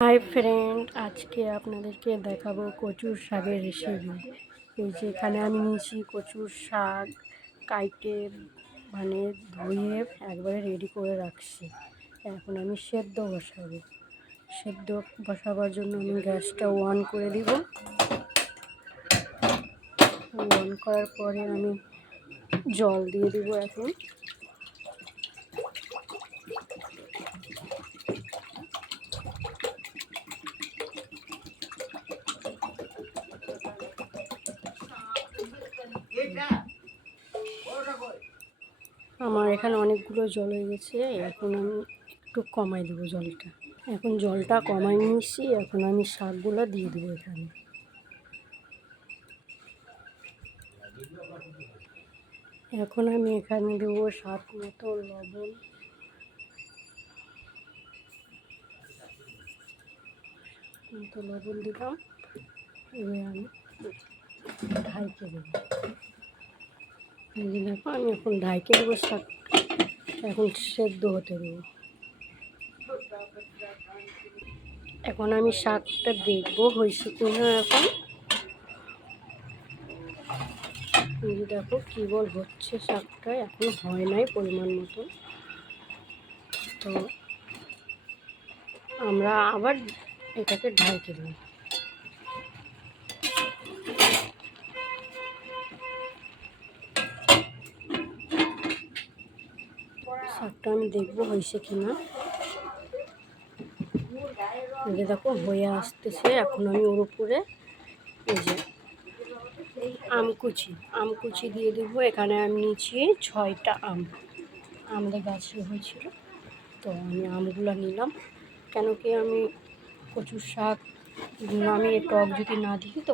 Hi friend, আজকে আপনাদেরকে দেখাবো কচুর শাকের রেসিপি। এই যে এখানে আমি নিয়েছি কচুর শাক, কাইটে মানে ধুয়ে একবারে রেডি করে রাখছি। এখন আমি সেদ্ধ বসাবো। সেদ্ধ বসাবার জন্য আমি গ্যাসটা অন করে দিব। অন করার পরে আমি জল দিয়ে দিব। এখন আমার এখানে অনেকগুলো জল হয়ে গেছে। এখন আমি একটু কমাই দেবো জলটা। এখন জলটা কমাই নিয়েছি। এখন আমি শাকগুলো দিয়ে দেবো এখানে। এখন আমি এখানে দেবো স্বাদ মতো লবণ, দিলাম। এবার আমি ঢাইকে দেবো। দেখো আমি এখন ঢাইকে দেবো। শাক এখন সেদ্ধ হতে দেবো। এখন আমি শাকটা দেখবো হয়েছে কিনা। এখন দেখো কি বল হচ্ছে শাকটা, এখন হয় নাই পরিমাণ মতো। তো আমরা আবার এটাকে ঢাইকে দেবো। শাকটা আমি দেখবো হয়েছে কিনা। এই দেখো হয়ে আসতেছে। এখন আমি ওর উপরে এই যে আমকুচি দিয়ে দেবো। এখানে আমি নিয়েছি 6টা আম, আমাদের গাছে হয়েছিল। তো আমি আমগুলো নিলাম, কেন কি আমি কচুর শাক আমি টক যদি না দিই তো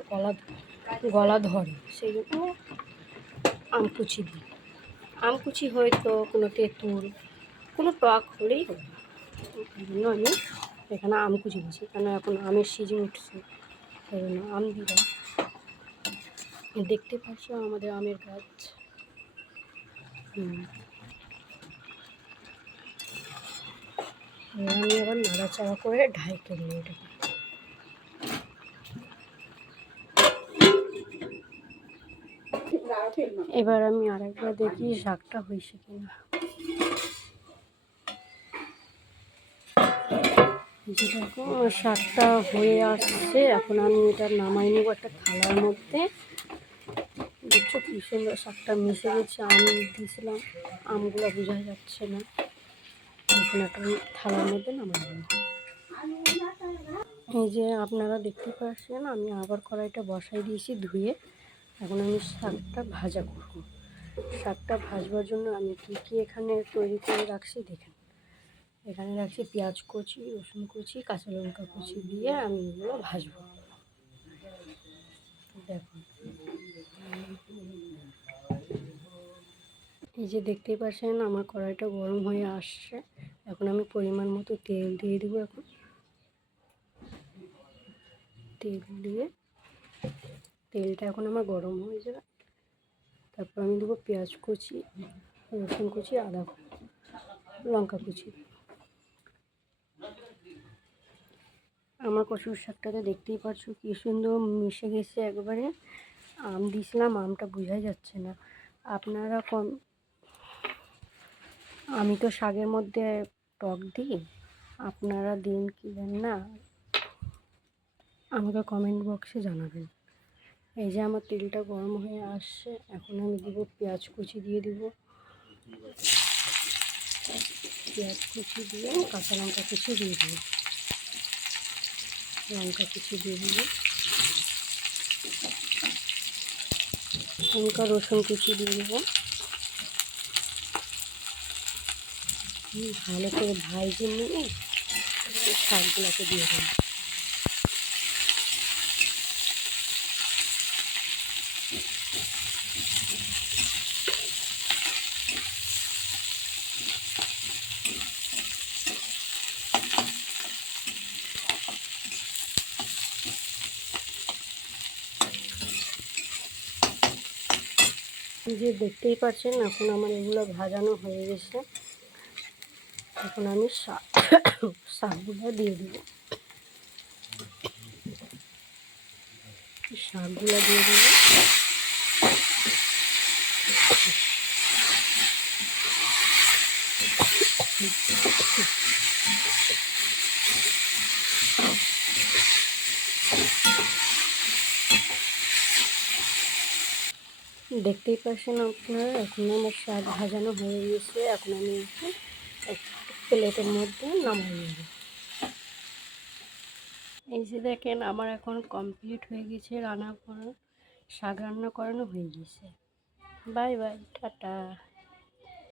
গলা ধরে, সেই জন্য আমকুচি দিই। আমকুচি হয়তো কোনো তেঁতুল, কোনো টক হলেই হবে। এই জন্য আমি এখানে আমকুচি দিচ্ছি, কেন এখন আমের সিজন উঠছে, সেই জন্য আম দিলাম। দেখতে পাচ্ছ আমাদের আমের গাছ। আমি আবার নাড়াচাড়া করে ঢাইকে দিই এটাকে। এবার আমি আরেকবার দেখি শাকটা হয়েছে কিনা। দেখো শাকটা হয়ে আসছে। এখন আমি এটা নামাই নেবো একটা থালার মধ্যে। দেখছো কি সুন্দর শাকটা মিশে গেছে। আমি দিয়েছিলাম, আমগুলো বোঝা যাচ্ছে না। এখন একটা থালার মধ্যে নামাই নেব। এই যে আপনারা দেখতে পাচ্ছেন আমি আবার কড়াইটা বসাই দিয়েছি ধুয়ে। এখন আমি শাকটা ভাজা করব। শাকটা ভাজবার জন্য আমি কী এখানে তৈরি করে রাখছি দেখেন। এখানে রাখছি পেঁয়াজ কুচি, রসুন কুচি, কাঁচা লঙ্কা কুচি দিয়ে আমি এগুলো ভাজবো। দেখুন এই যে দেখতেই পাচ্ছেন আমার কড়াইটা গরম হয়ে আসছে। এখন আমি পরিমাণ মতো তেল দিয়ে দেবো। এখন তেল দিয়ে তেলটা এখন আমার গরম হয়ে যাবে। তারপর আমি দেবো পেঁয়াজ কুচি, রসুন কুচি, আদা লঙ্কা কুচি। আমার কচুর শাকটাতে দেখতেই পাচ্ছ কি সুন্দর মিশে গেছে একবারে। আম দিয়েছিলাম, আমটা বোঝাই যাচ্ছে না। আপনারা আমি তো শাকের মধ্যে টক দিই, আপনারা দিন কি দেন না আমাকে কমেন্ট বক্সে জানাবেন। এই যে আমার তেলটা গরম হয়ে আসছে। এখন আমি দেবো পেঁয়াজ কুচি দিয়ে দেব। পেঁয়াজ কুচি দিয়ে কাঁচা লঙ্কা কুচি দিয়ে দেবো। লঙ্কা কুচি দিয়ে দেবো। লঙ্কা রসুন কুচি দিয়ে দেবো। ভালো করে ভাজে নিয়ে শাকগুলোকে দিয়ে দেবো। যে দেখতেই পাচ্ছেন এখন আমার এগুলো ভাজানো হয়ে গেছে। এখন আমি শাকগুলো দিয়ে দেবো। শাকগুলো দিয়ে দেবো। দেখতেই পাচ্ছেন আপনারা, এখন আমার শাক ভাজানো হয়ে গেছে। এখন আমি এক প্লেটের মধ্যে নামিয়ে নেব। এই যে দেখেন, আমার এখন কমপ্লিট হয়ে গেছে রান্না করা, শাক রান্না করানো হয়ে গেছে। Bye bye, tata.